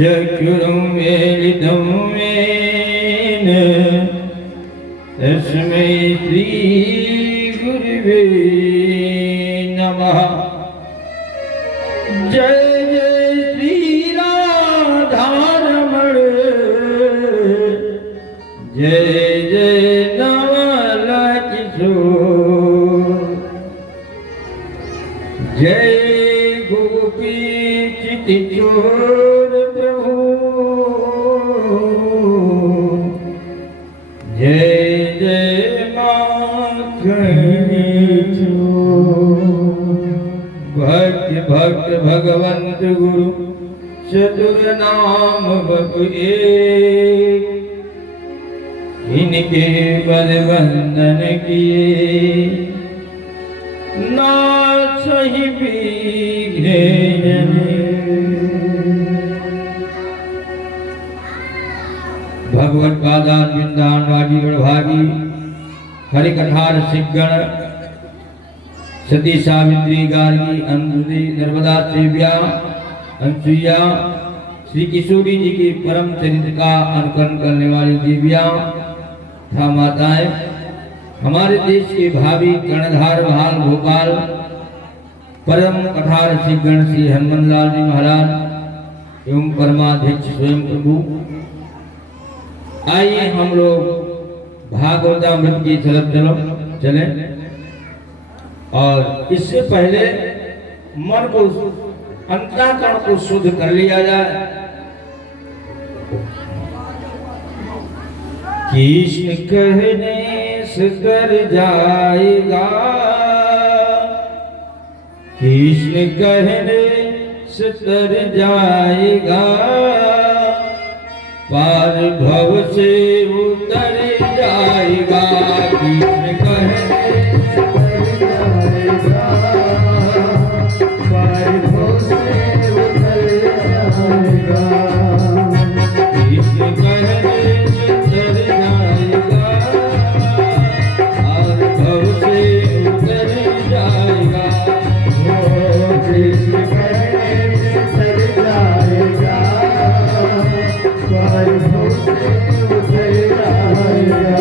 चक्षुरुन्मीलितं येन तस्मै श्रीगुरुवे नमः। जय जय श्री राधारमण, जय जय नवल किशोर, जय गोपी चितचोर प्रभु, जय जय माखन चोर। भक्त भक्त भगवंत गुरु चतुर नाम बपु एक, इनके बल बंधन किए ना सही बीघे। भगवत पादान बिंदान वाजी बड़भागी हरि कथार सिगण सती सावित्री गार्गी अंधुरी नर्मदा सेव्या अनसुईया श्री किशोरी जी की परम चरित्र का अनुकरण करने वाली देवियां था माताएं, हमारे देश के भावी कर्णधार भाल भोपाल परम कथार सिगण श्री हनुमान लाल जी महाराज एवं परमाध्यक्ष स्वयं प्रभु। आइए हम लोग भागवतामृत की तरफ चले और इससे पहले मन को अंतःकरण को शुद्ध कर लिया जाए। कृष्ण कहने से कर जाएगा, कृष्ण कहने से तर जाएगा, पार भव से उतर जाएगा। कृष्ण कहने से तर जाएगा, पार भव से उतर जाएगा। कृष्ण कहने से तर जाएगा, पार भव से उतर जाएगा। कृष्ण कहने से तर जाएगा, पार भव से उतर जाएगा।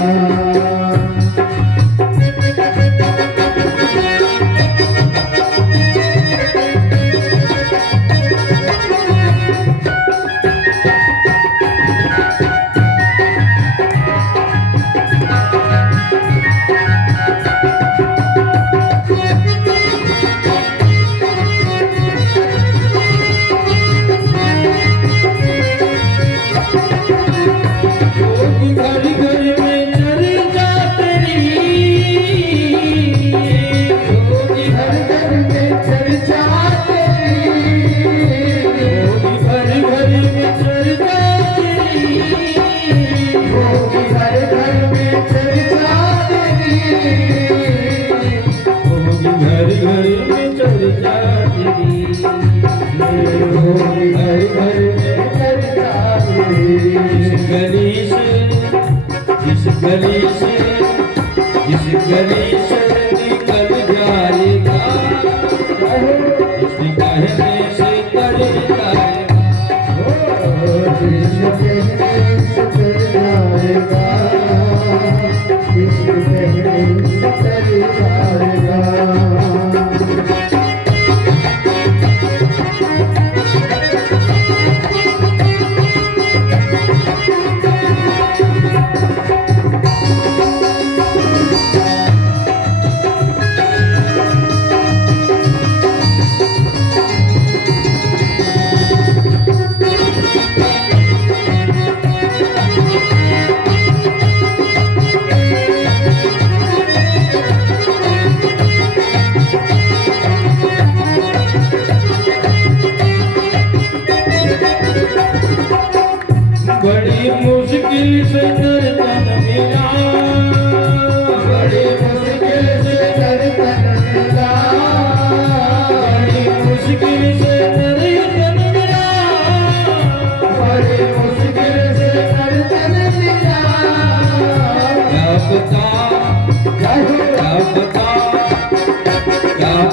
जिस गली से निकल जाएगा, कृष्ण कहने से तर जाएगा। कृष्ण कहने से तर जाएगा, कृष्ण कहने से तर जाएगा। बड़ी मुश्किल से दर्शन मिला, बड़ी मुश्किल से दर्शन मिला, बड़ी मुश्किल से दर्शन मिला, बड़ी मुश्किल से दर्शन मिला। क्या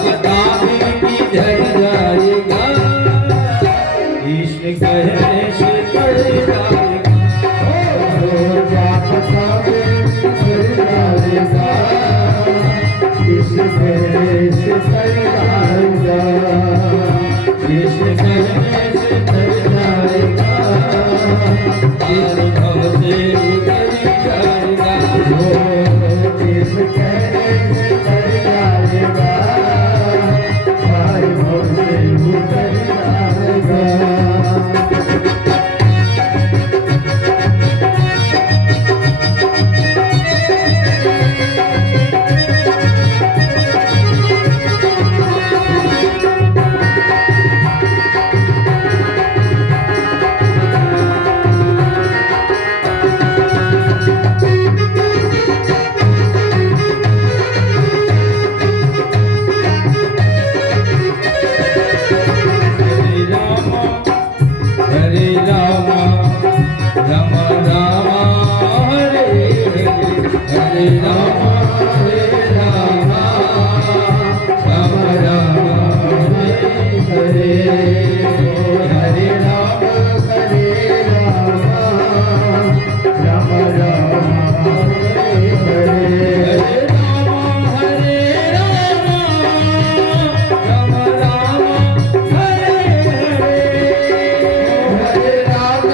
पता किधर जाएगा, कृष्ण कहने से तर जाएगा, किस कहने से तर जाएगा, किस कहने से तर जाएगा, किस भव से उतर जाएगा, किस कहने से तर जाएगा, भाई भव से उतर जाएगा। हरे राम राम राम हरे हरे, हरे राम राम राम हरे हरे, हरे राम राम राम हरे हरे। हरे राम राम राम हरे हरे, हरे राम राम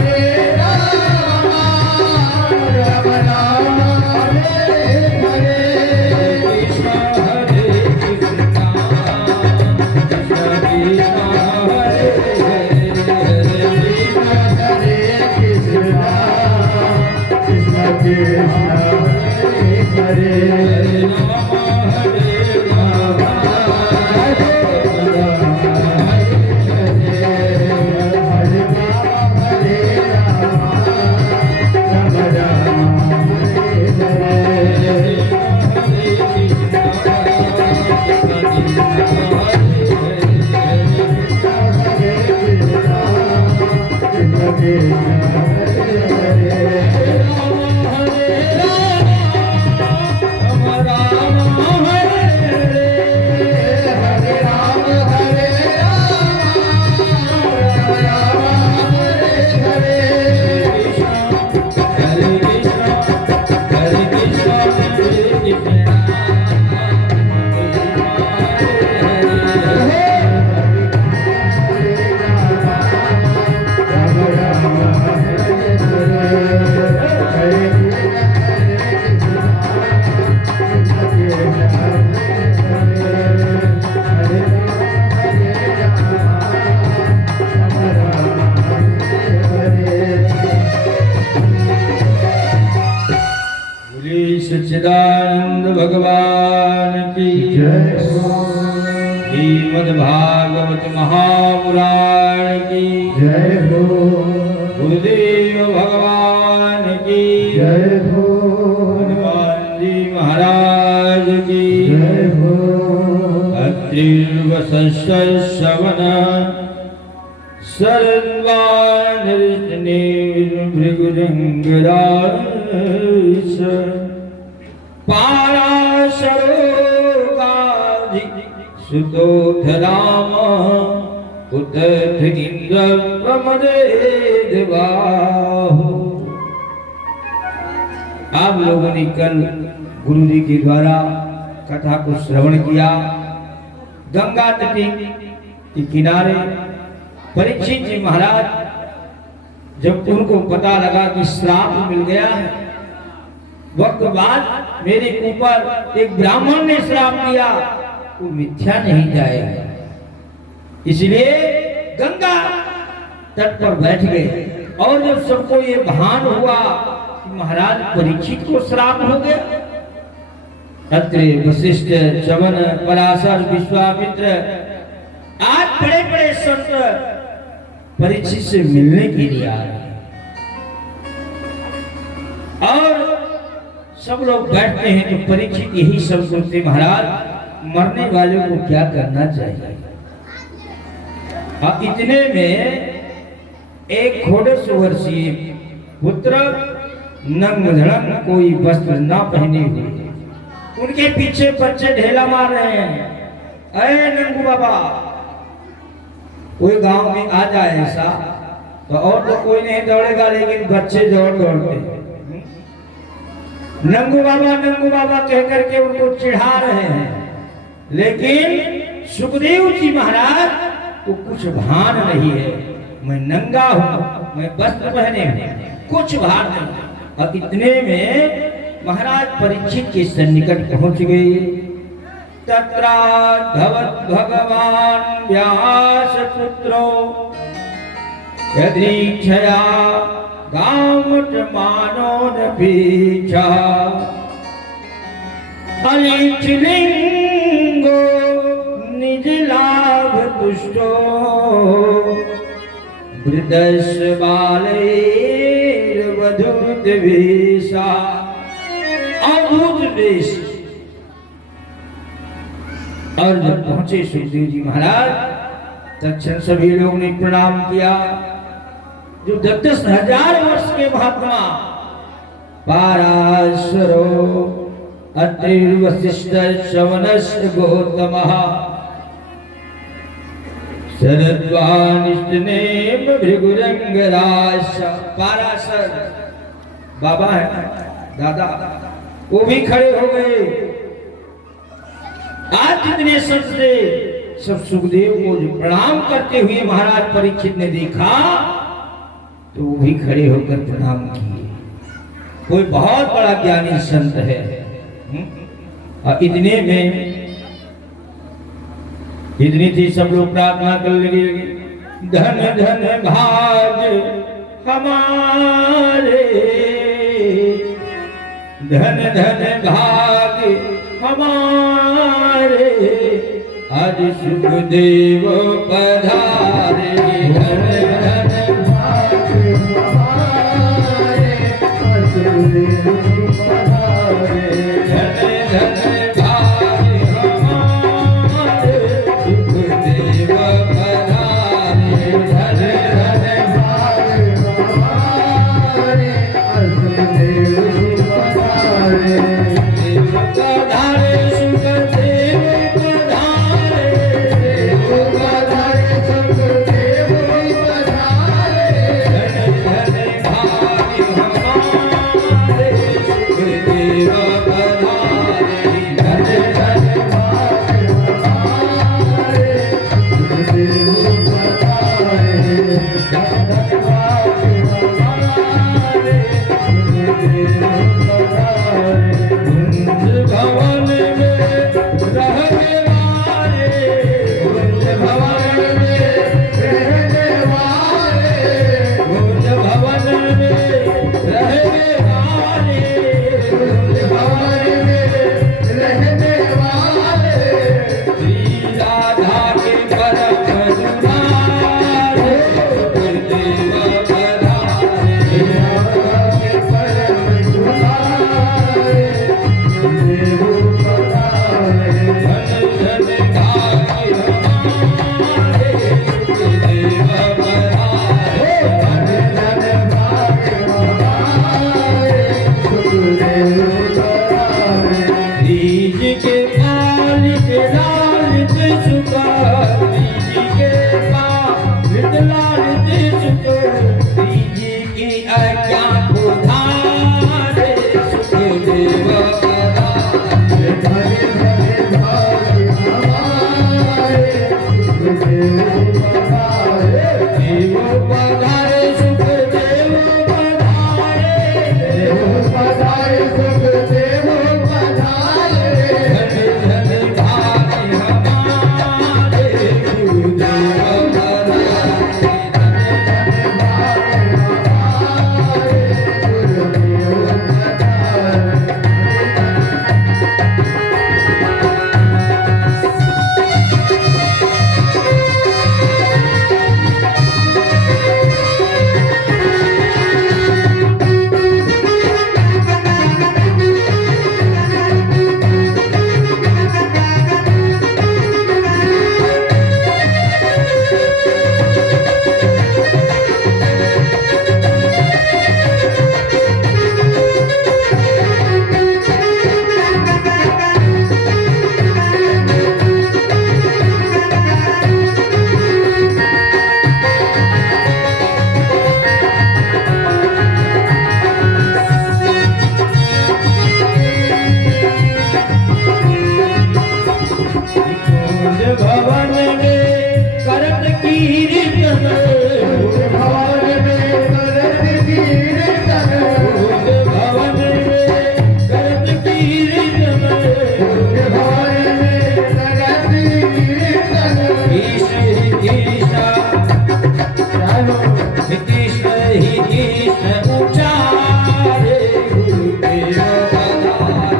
हरे हरे। कृष्ण हरे कृष्ण कृष्ण हरे हरे, हरे कृष्णा कृष्ण कृष्ण हरे हरे। हरे राम हरे राम हरे राम हरे राम राम हरे हरे। सच्चिदानंद भगवान की जय। श्रीमद् भागवत महापुराण की जय हो गुरुदेव भगवान की जय हो हनुमान जी महाराज की जय हो। अत्रिवशस्य श्रवण भृगुरंगराज पाराशरोगाधि सुतोथ राम उतथ इंद्र प्रमदेवाहो। आप लोगों ने कल गुरु जी के द्वारा कथा को श्रवण किया। गंगा तटी के किनारे परीक्षित जी महाराज जब उनको पता लगा कि श्राप मिल गया है, वक्त बाद मेरे ऊपर एक ब्राह्मण ने श्राप दिया, वो मिथ्या नहीं जाएगा। इसलिए गंगा तट पर बैठ गए और जब सबको ये भान हुआ कि महाराज परीक्षित को श्राप हो गया, अत्रि वशिष्ठ च्यवन पराशर विश्वामित्र आज बड़े बड़े संत परीक्षित से मिलने के लिए आ रहे हैं और सब लोग बैठते हैं तो परीक्षित यही सब सोचते, महाराज मरने वालों को क्या करना चाहिए। इतने में एक 1.5 वर्षीय पुत्र नंग धड़ंग कोई वस्त्र न पहने हुए, उनके पीछे बच्चे ढेला मार रहे हैं, अरे नंगू बाबा कोई गांव में आ जाए ऐसा तो और तो कोई नहीं दौड़ेगा, लेकिन बच्चे दौड़ते। नंगू बाबा कह करके उनको चिढ़ा रहे हैं, लेकिन सुखदेव जी महाराज को कुछ भान नहीं है। मैं नंगा हूं, मैं वस्त्र पहने हूं, कुछ भान नहीं। और इतने में महाराज परीक्षित के सन्निकट पहुंच गए। तत्राधवत् भगवान व्यास पुत्रो यदृच्छया गामट मानो न पीछा अलिचलिंगो निज लाभ तुष्टो वृदस बालैर वधूत वेशा। अद्भुत वेश। और जब पहुंचे सुखदेव जी महाराज, तत्क्षण सभी लोग ने प्रणाम किया। जो 10,000 वर्ष के महात्मा पाराशरो अत्रि वशिष्ठ श्रवणस्य गौतमः शरद्वानिष्ठनेम भृगुरंगराज। पाराशर बाबा है, दादा, वो भी खड़े हो गए। आज जितने संत थे सब सुखदेव को जो प्रणाम करते हुए महाराज परीक्षित ने देखा तो वो भी खड़े होकर प्रणाम किए। कोई बहुत बड़ा ज्ञानी संत है। और इतने में इतनी थी, सब लोग प्रार्थना करने लगे, धन धन भाग हमारे, धन धन भाग हमारे, आज सुखदेव पधारे। धन धन भाग हमारे, सुखदेव पधारे। धन धन भाग हमारे, सुखदेव पधारे। धन धन भाग हमारे, सुखदेव पधारे। सुखदेव पधारे, सुखदेव पधारे, सुखदेव कृष्ण ही कृष्ण उचारे गुरुदेव पधारे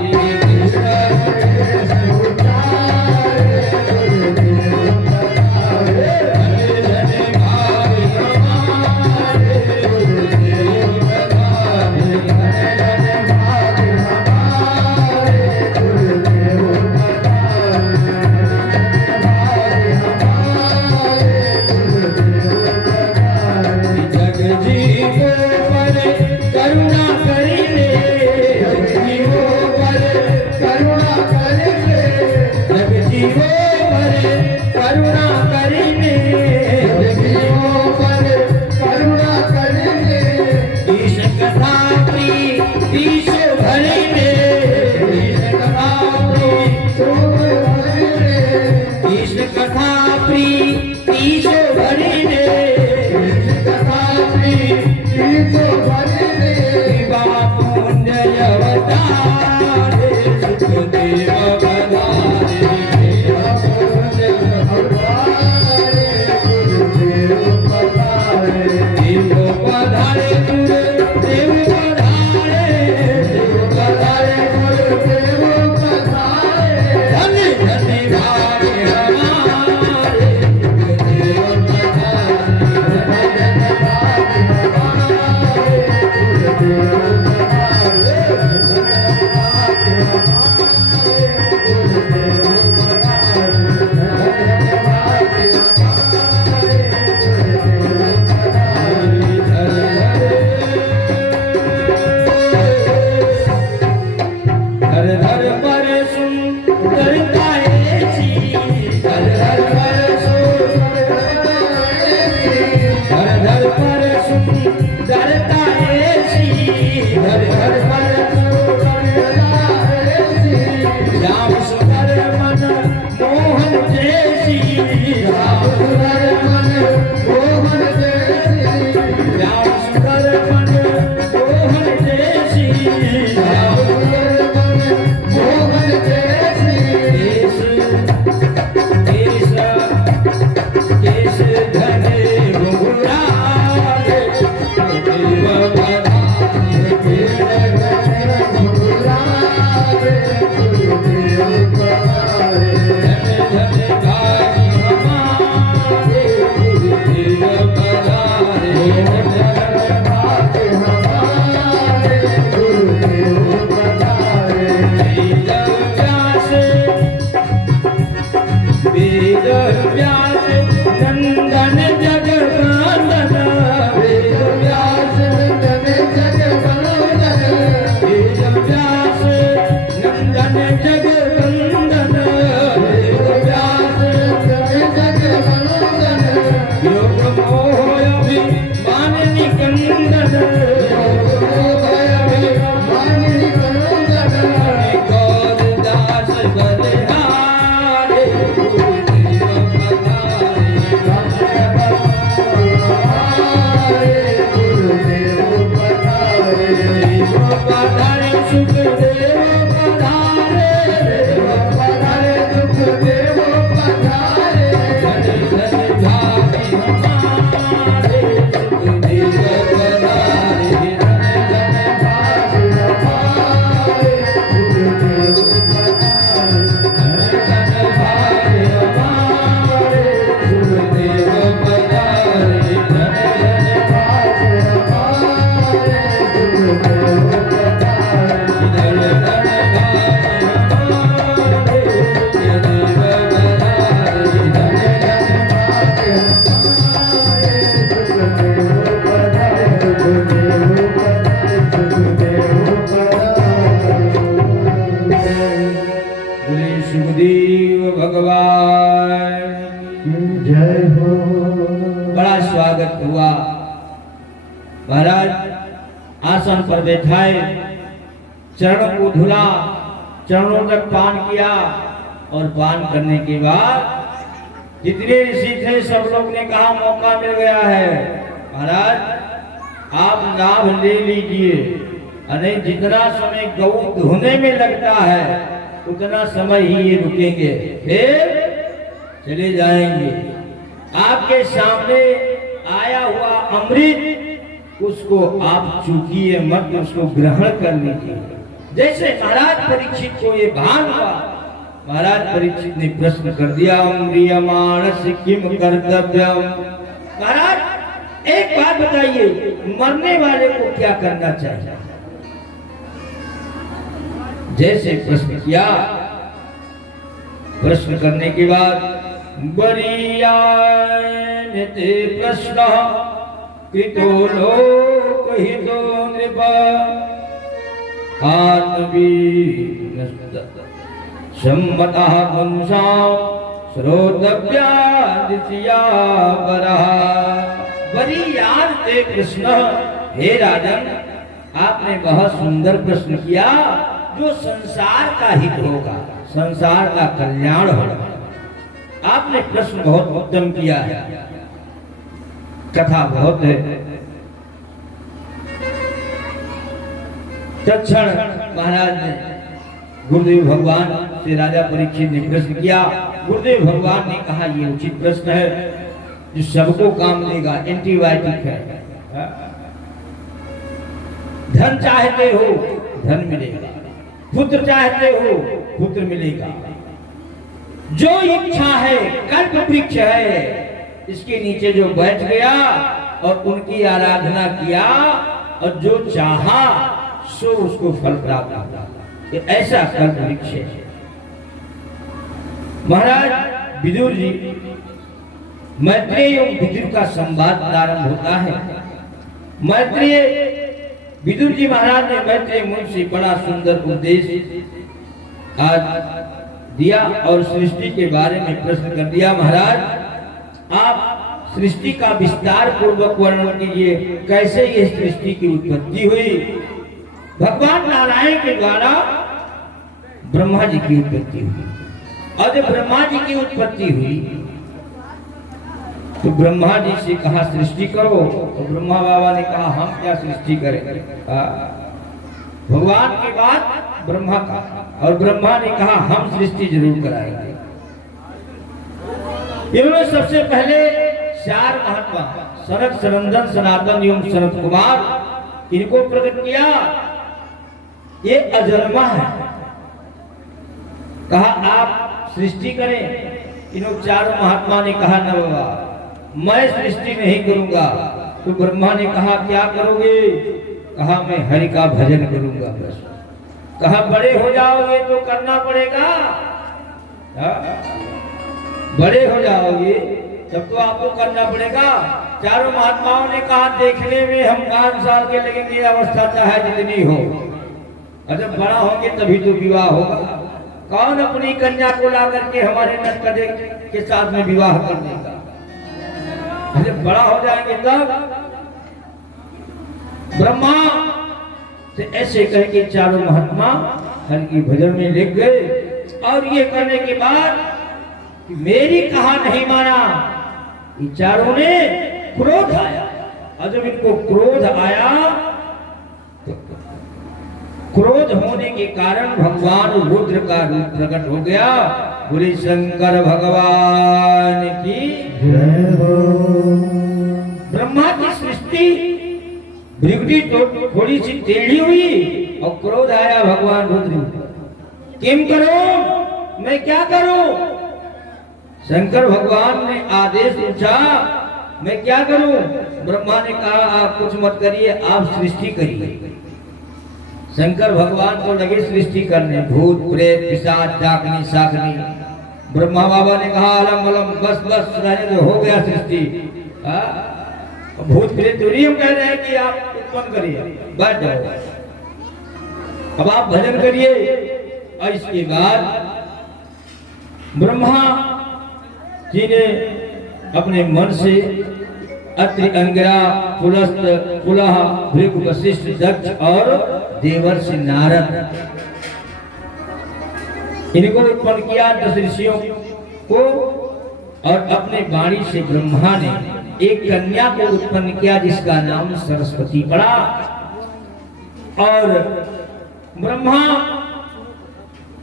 आसन पर बैठाए, चरणों को धुला, चरणों तक पान किया और पान करने के बाद जितने ऋषि थे सब लोग ने कहा मौका मिल गया है महाराज आप लाभ ले लीजिए। अरे जितना समय गौ धोने में लगता है उतना समय ही ये रुकेंगे, फिर चले जाएंगे। आपके सामने आया हुआ अमृत उसको आप चूकिए मत, उसको ग्रहण कर लीजिए। जैसे महाराज परीक्षित को ये भान हुआ, महाराज परीक्षित ने प्रश्न कर दिया, अम्रियमाणस किम कर्तव्यम। महाराज एक बात बताइए, मरने वाले को क्या करना चाहिए? जैसे प्रश्न किया, प्रश्न करने के बाद बरीयानते प्रश्न कृतो लोकहितो नृप सम्मतः पुंसां श्रोतव्यादित्या वरः। बरीयानते प्रश्न, हे राजन आपने बहुत सुंदर प्रश्न किया जो संसार का हित होगा, संसार का कल्याण होगा। आपने प्रश्न बहुत उत्तम किया है, कथा बहुत है। तत्क्षण महाराज ने गुरुदेव भगवान से राजा परीक्षित ने प्रश्न किया। गुरुदेव भगवान ने कहा ये उचित प्रश्न है जो सबको काम देगा, एंटीबायोटिक है। धन चाहते हो धन मिलेगा, पुत्र चाहते हो पुत्र मिलेगा। जो इच्छा है कल्प वृक्ष है, इसके नीचे जो बैठ गया और उनकी आराधना किया और जो चाहा सो उसको फल प्राप्त होता, ये ऐसा कल्प वृक्ष है। महाराज विदुर जी, मैत्रेय एवं विदुर का संवाद प्रारंभ होता है। मैत्रेय विदुर जी महाराज ने मैत्रेय मुनि से बड़ा सुंदर उपदेश आज दिया और सृष्टि के बारे में प्रश्न कर दिया। महाराज आप सृष्टि का विस्तार पूर्वक वर्णन कीजिए, कैसे ये सृष्टि की उत्पत्ति हुई। भगवान नारायण के द्वारा ब्रह्मा जी की उत्पत्ति हुई, और जब ब्रह्मा जी की उत्पत्ति हुई तो ब्रह्मा जी से कहा सृष्टि करो, तो ब्रह्मा बाबा ने कहा हम क्या सृष्टि करें। भगवान के बाद ब्रह्मा का, और ब्रह्मा ने कहा हम सृष्टि जरूर कराएंगे। इन्होंने सबसे पहले चार महात्मा सनत, सनंदन, सनातन एवं सनत कुमार, इनको प्रकट किया। ये अजन्मा है, कहा आप सृष्टि करें। इन चारों महात्मा ने कहा न बाबा मैं सृष्टि नहीं करूंगा। तो ब्रह्मा ने कहा क्या करोगे? कहा मैं हरि का भजन करूंगा बस। कहा बड़े हो जाओगे तो करना पड़ेगा, बड़े हो जाओगे तब तो आपको करना पड़ेगा। चारों महात्माओं ने कहा देखने में हम 5 साल के लगेंगे, अवस्था चाहे जितनी हो, जब बड़ा होंगे तभी तो विवाह होगा। कौन अपनी कन्या को ला करके हमारे नटकदे के साथ में विवाह कर देगा? जब बड़ा हो जाएंगे तब। ब्रह्मा से ऐसे कह के चारों महात्मा हरि की भजन में लग गए। और ये करने के बाद मेरी कहा नहीं माना, ये चारों ने क्रोध आया। और जब इनको क्रोध आया तो क्रोध होने के कारण भगवान रुद्र का रूप प्रकट हो गया। बोले शंकर भगवान की जय हो। ब्रह्मा की सृष्टि भृगुटी तो थोड़ी सी टेढ़ी हुई और क्रोध आया भगवान रुद्र, किम करो, मैं क्या करूं? शंकर भगवान ने आदेश पूछा मैं क्या करूं? ब्रह्मा ने कहा आप कुछ मत करिए, आप सृष्टि करिए। शंकर भगवान को लगे सृष्टि करने, भूत प्रेत पिशाच डाकनी शाकनी। ब्रह्मा बाबा ने कहा अलम अलम बस बस रहने दो, हो गया सृष्टि। भूत प्रेत दूरी हम कह रहे हैं कि आप उत्पन्न करिए, बैठ जाओ, अब आप भजन करिए। और इसके बाद ब्रह्मा जी ने अपने मन से अत्रि, अंगिरा, पुलस्त, पुलह, भृगु, वशिष्ठ, दक्ष और देवर्षि नारद इनको उत्पन्न किया, 10 ऋषियों को। और अपने वाणी से ब्रह्मा ने एक कन्या को उत्पन्न किया जिसका नाम सरस्वती पड़ा। और ब्रह्मा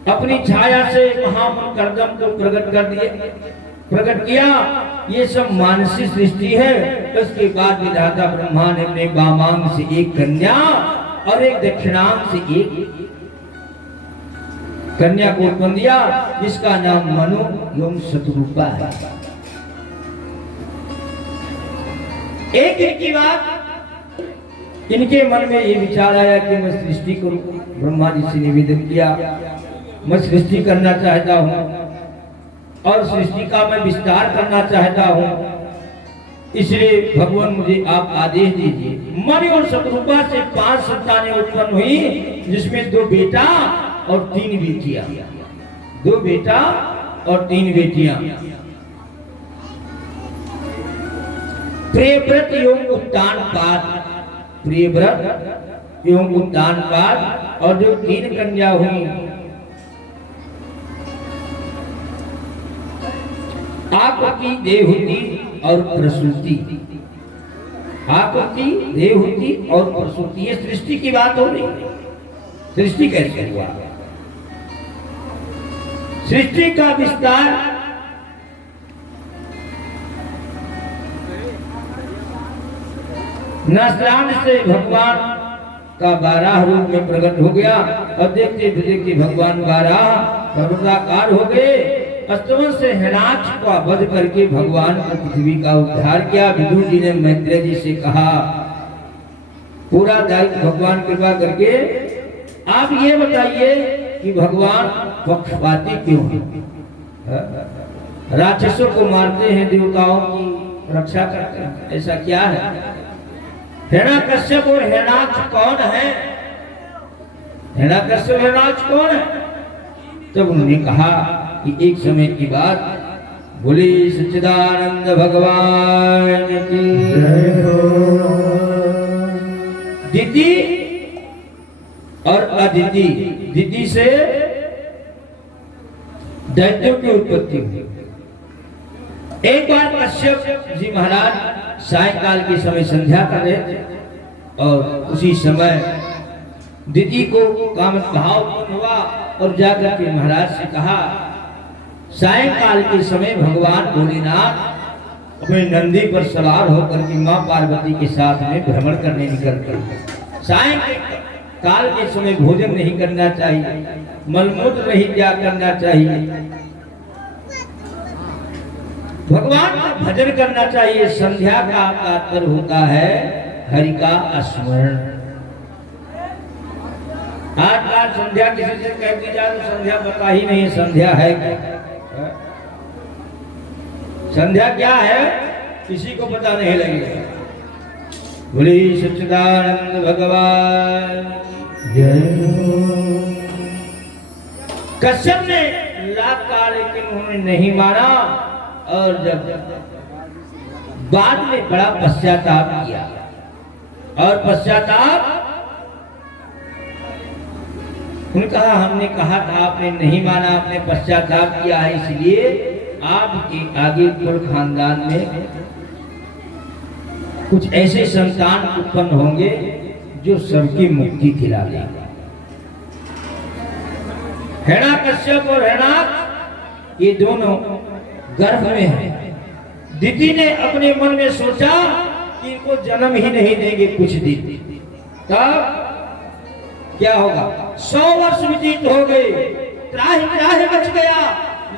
अपनी छाया से महामंडलम को प्रकट कर दिए। प्रकट किया। ये सब मानसिक सृष्टि है। उसके बाद विधाता ब्रह्मा ने अपने वामांग से एक कन्या और एक दक्षिणांग से एक कन्या को उत्पन्न दिया, जिसका नाम मनु एवं शत्रुपा है। एक दिन की बात, इनके मन में ये विचार आया कि मैं सृष्टि करूं। ब्रह्मा जी से निवेदन किया, मैं सृष्टि करना चाहता हूं और सृष्टि का मैं विस्तार करना चाहता हूं, इसलिए भगवान मुझे आप आदेश दीजिए। मनु और शत्रुपा से 5 संतानें उत्पन्न हुई, जिसमें 2 बेटा और 3 बेटियां। 2 बेटा और 3 बेटियां। प्रियव्रत एवं उत्तानपाद, प्रियव्रत एवं उत्तानपाद, और जो 3 कन्या हुई, आकृति, देवहूति और प्रसूति। आकृति, देवहूति और प्रसूति, ये सृष्टि की बात हो रही है। सृष्टि कैसे हुआ? सृष्टि का विस्तार नस्रान से भगवान का 12 रूप में प्रकट हो गया, और देखते देखते भगवान 12 पर्वताकार हो गए। अस्तवन से हिरण्याक्ष का वध करके भगवान ने पृथ्वी का उद्धार किया। विदुर जी ने मैत्रेय जी से कहा, पूरा दायित्व भगवान कृपा करके आप ये बताइए कि भगवान पक्षपाती क्यों है? राक्षसों को मारते हैं, देवताओं की रक्षा करते हैं, ऐसा क्या है? हिरण्याकश्यप और हिरण्याक्ष कौन है? हिरण्याकश्यप हिरण्याक्ष कौन है? तब उन्होंने कहा कि एक समय की बात, बोले सच्चिदानंद भगवान की जय हो। दिति और अदिति, दिति से दैत्यों की उत्पत्ति हुई। एक बार कश्यप जी महाराज सायंकाल के समय संध्या कर रहे थे, और उसी समय दिति को काम भाव उत्पन्न हुआ, और जाकर के महाराज से कहा, सायंकाल के समय भगवान भोलेनाथ अपने नंदी पर सवार होकर के मां पार्वती के साथ में भ्रमण करने निकलते हैं। सायंकाल के समय भोजन नहीं करना चाहिए, मलमूत्र नहीं त्याग करना चाहिए, भगवान का भजन करना चाहिए। संध्या का तात्पर्य होता है हरि का स्मरण। आजकल संध्या किसी से कहती जा तो संध्या पता ही नहीं संध्या है क्या। संध्या क्या है किसी को पता नहीं लगेगा। बोले सच्चिदानंद भगवान जय हो। कश्यप ने लात कहा, लेकिन उन्होंने नहीं माना, और जब बाद में बड़ा पश्चाताप किया, और पश्चाताप उन्होंने कहा, हमने कहा था, आपने नहीं माना, आपने पश्चाताप किया है, इसलिए आपके आगे कुल खानदान में कुछ ऐसे संतान उत्पन्न होंगे जो सबकी मुक्ति दिला देंगे। हिरण्याकश्यप और हिरण्याक्ष ये दोनों गर्भ में हैं। दिति ने अपने मन में सोचा कि इनको जन्म ही नहीं देंगे कुछ दिन, तब क्या होगा? 100 वर्ष व्यतीत हो गए, त्राहि त्राहि बच गया,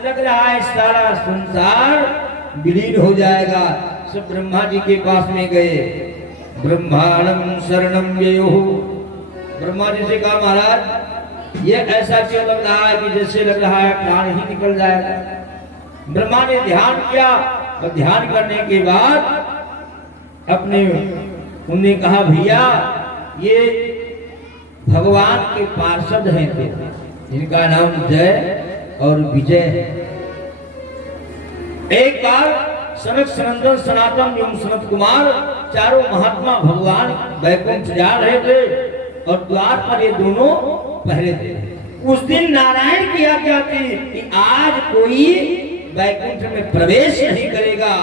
लग रहा है सारा संसार विलीन हो जाएगा। सब ब्रह्मा जी के पास में गए, ब्रह्मांडम शरणम व्ययो। ब्रह्मा जी से कहा, महाराज ये ऐसा क्यों लग रहा है कि जैसे लग रहा है प्राण ही निकल जाएगा। ब्रह्मा ने ध्यान किया, और ध्यान करने के बाद अपने उन्होंने कहा, भैया ये भगवान के पार्षद हैं, जिनका नाम जय और विजय है। एक बार सनक सनंदन सनातन एवं सनत कुमार चारों महात्मा भगवान वैकुंठ जा रहे थे, और द्वार पर ये दोनों पहरे थे। उस दिन नारायण की आज्ञा थी कि आज कोई वैकुंठ में प्रवेश नहीं करेगा।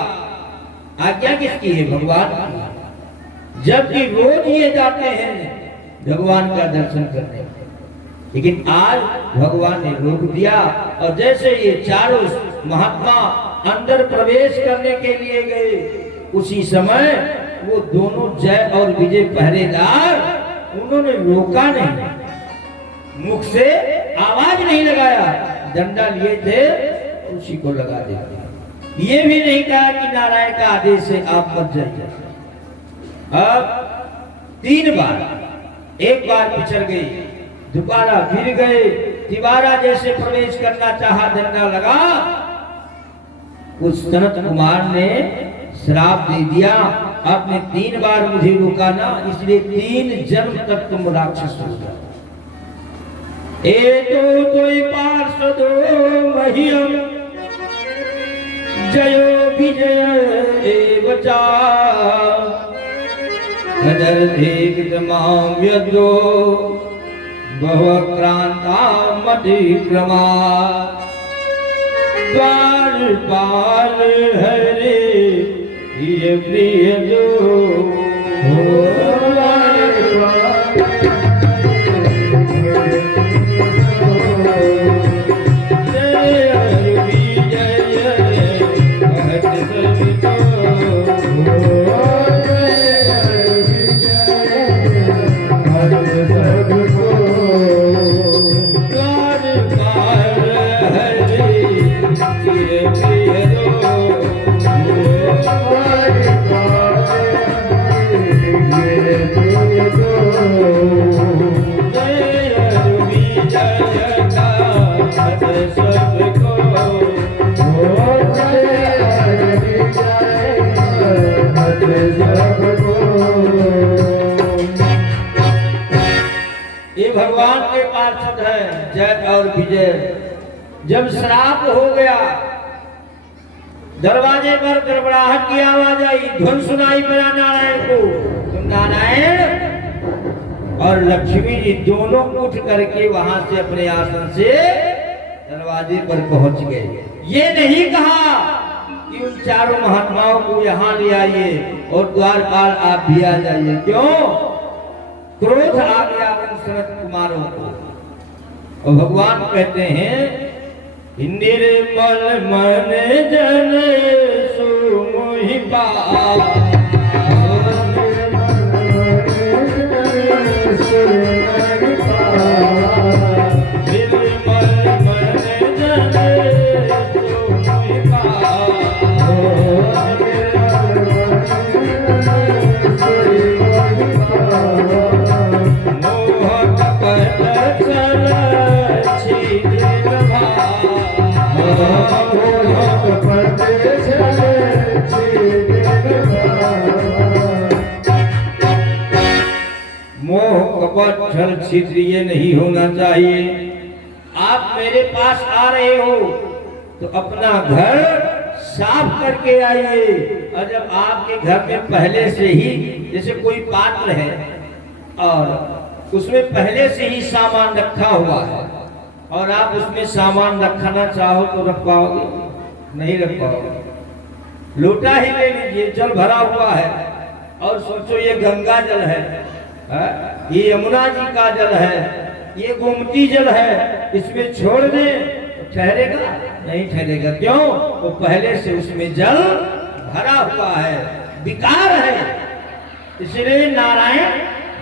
आज्ञा किसकी है? भगवान की। जबकि रोज ये जाते हैं भगवान का दर्शन करने, लेकिन आज भगवान ने रोक दिया, और जैसे ये चारों महात्मा अंदर प्रवेश करने के लिए गए, उसी समय वो दोनों जय और विजय पहरेदार उन्होंने रोका नहीं, मुख से आवाज नहीं लगाया, डंडा लिए थे उसी को लगा दिया। ये भी नहीं कहा कि नारायण का आदेश से आप मत जाइए। अब 3 बार, एक बार पिछड़ गई, दोबारा फिर गए, तिवारा जैसे प्रवेश करना चाहा, डंडा लगा, उस सनत कुमार ने श्राप दे दिया, आपने 3 बार मुझे रोका ना, इसलिए 3 जन्म तक तुम राक्षस हो जाओ। तोय पार्षदो मह्यम जयो विजय एवचा कदर्धेकितमां यद्यो बहुक्रांता मतिक्रमा द्वारपाल हरे ये प्रिय जो भगवान के पार्षद है जय और विजय। जब श्राप हो गया, दरवाजे पर गड़बड़ाहट की आवाज आई, ध्वन सुनाई पड़ा नारायण को, तो नारायण और लक्ष्मी जी दोनों उठ करके वहां से अपने आसन से दरवाजे पर पहुंच गए। ये नहीं कहा कि उन चारों महात्माओं को यहाँ ले आइए और द्वारपाल आप भी आ जाइए, क्यों? क्रोध आ गया उन सनत कुमारों को। और भगवान कहते हैं, निर्मल मन जन सुमोहि पावै, छल छिद्र ये नहीं होना चाहिए। आप मेरे पास आ रहे हो तो अपना घर साफ करके आइए, और जब आपके घर में पहले से ही जैसे कोई पात्र है और उसमें पहले से ही सामान रखा हुआ है और आप उसमें सामान रखना चाहो तो रख पाओगे? नहीं रख पाओगे। लोटा ही ले लीजिए, जल भरा हुआ है और सोचो ये गंगा जल है, ये यमुना जी का जल है, ये गोमती जल है, इसमें छोड़ दे तो ठहरेगा? नहीं ठहरेगा। क्यों? वो पहले से उसमें जल भरा हुआ है, विकार है। इसलिए नारायण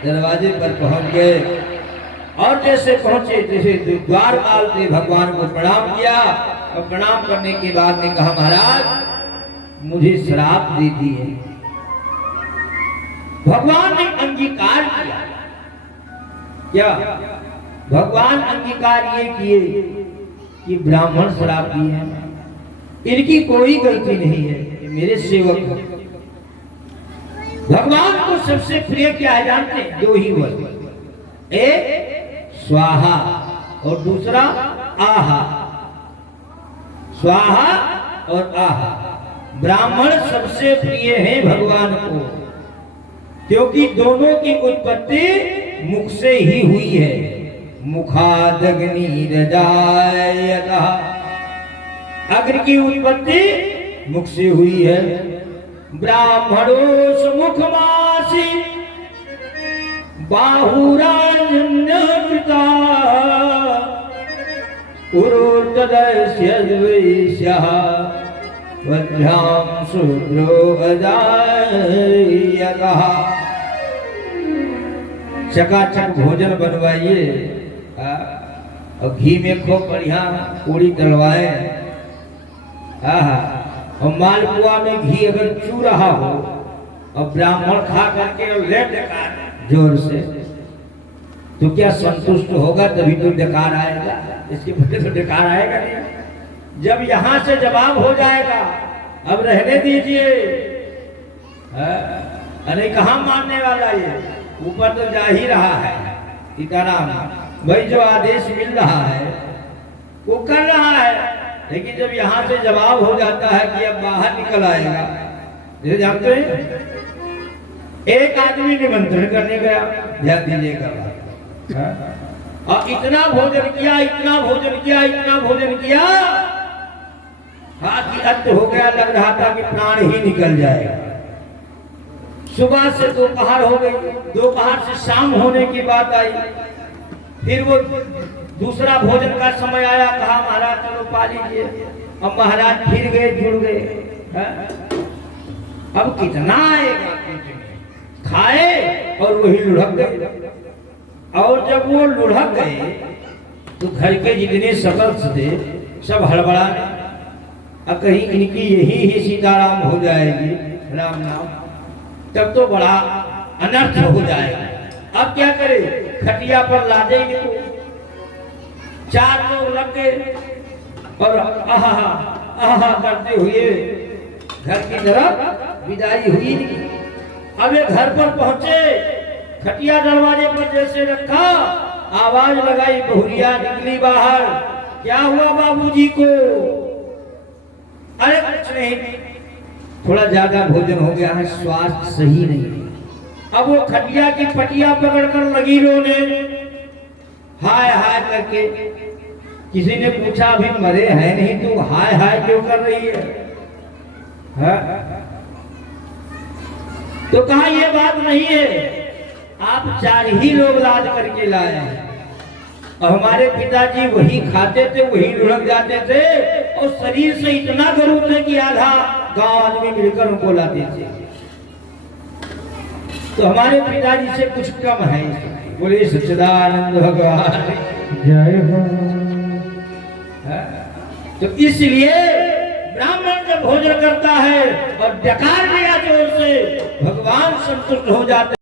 दरवाजे पर पहुंच गए और जैसे पहुंचे, जैसे द्वारपाल ने भगवान को प्रणाम किया और प्रणाम करने के बाद ने कहा, महाराज मुझे श्राप दे दिए। भगवान ने अंगीकार किया। क्या भगवान अंगीकार ये किए कि ब्राह्मण श्राप दिए हैं, इनकी कोई गलती नहीं है, ये मेरे सेवक हैं। भगवान को सबसे प्रिय क्या है जानते हैं? 2 ही वचन, एक स्वाहा और दूसरा आहा। स्वाहा और आहा, ब्राह्मण सबसे प्रिय हैं भगवान को, क्योंकि दोनों की उत्पत्ति मुख से ही हुई है। मुखादग्निर्जायतः, अग्नि की उत्पत्ति मुख से हुई है। ब्राह्मणो सुमुखमासी बाहुरान्यकृता उरोतदस्य द्वैस्यः वज्राम शूद्रो अजाय कहा चकाचक भोजन बनवाइए और घी में खूब बढ़िया पूरी तलवाए। और मालपुआ में घी अगर चू रहा हो और ब्राह्मण खा करके और ले डकार जोर से तो क्या संतुष्ट होगा? तभी तो डकार आएगा, इसके बदले तो डकार आएगा नहीं। जब यहाँ से जवाब हो जाएगा अब रहने दीजिए, अरे कहाँ मानने वाला ये, ऊपर तो जा ही रहा है सीताराम भाई, जो आदेश मिल रहा है वो कर रहा है। लेकिन जब यहाँ से जवाब हो जाता है कि अब बाहर निकल आएगा, ये जानते हैं एक आदमी निमंत्रण करने गया, ध्यान दीजिएगा, और इतना भोजन किया, इतना भोजन किया, इतना भोजन किया, हाथ की अंत हो गया, लग रहा था कि प्राण ही निकल जाएगा। सुबह से दोपहर हो गई, दोपहर से शाम होने की बात आई, फिर वो दूसरा भोजन का समय आया, कहा महाराज चलो पा लीजिए। अब महाराज फिर गए, जुड़ गए, अब कितना आएगा, खाए और वही लुढ़क गए। और जब वो लुढ़क गए तो घर के जितने सदस्य थे सब हड़बड़ाए, अब कहीं इनकी यही ही सीताराम हो जाएगी, राम नाम, तब तो बड़ा अनर्थ हो जाएगा। अब क्या करे, खटिया पर लादे इनको, चार लोग लग गए और आहा आहा करते हुए घर की तरफ विदाई हुई। अब ये घर पर पहुंचे, खटिया दरवाजे पर जैसे रखा, आवाज लगाई, बहुरिया निकली बाहर, क्या हुआ बाबूजी को? अरे कुछ नहीं, थोड़ा ज्यादा भोजन हो गया है, स्वास्थ्य सही नहीं। अब वो खटिया की पटिया पकड़कर लगी रोने, हाय हाय करके। किसी ने पूछा अभी मरे हैं नहीं तो हाय हाय क्यों कर रही है? तो कहा ये बात नहीं है, आप 4 ही लोग लाद करके लाए हैं, और हमारे पिताजी वही खाते थे, वही लुढ़क जाते थे, और शरीर से इतना गरूब थे कि आधा गांव आदमी मिलकर उनको लाते थे। तो हमारे पिताजी से कुछ कम है। बोले सच्चिदानंद भगवान जय हो। तो इसलिए ब्राह्मण जब भोजन करता है और डकार दिया जोर से, भगवान संतुष्ट हो जाते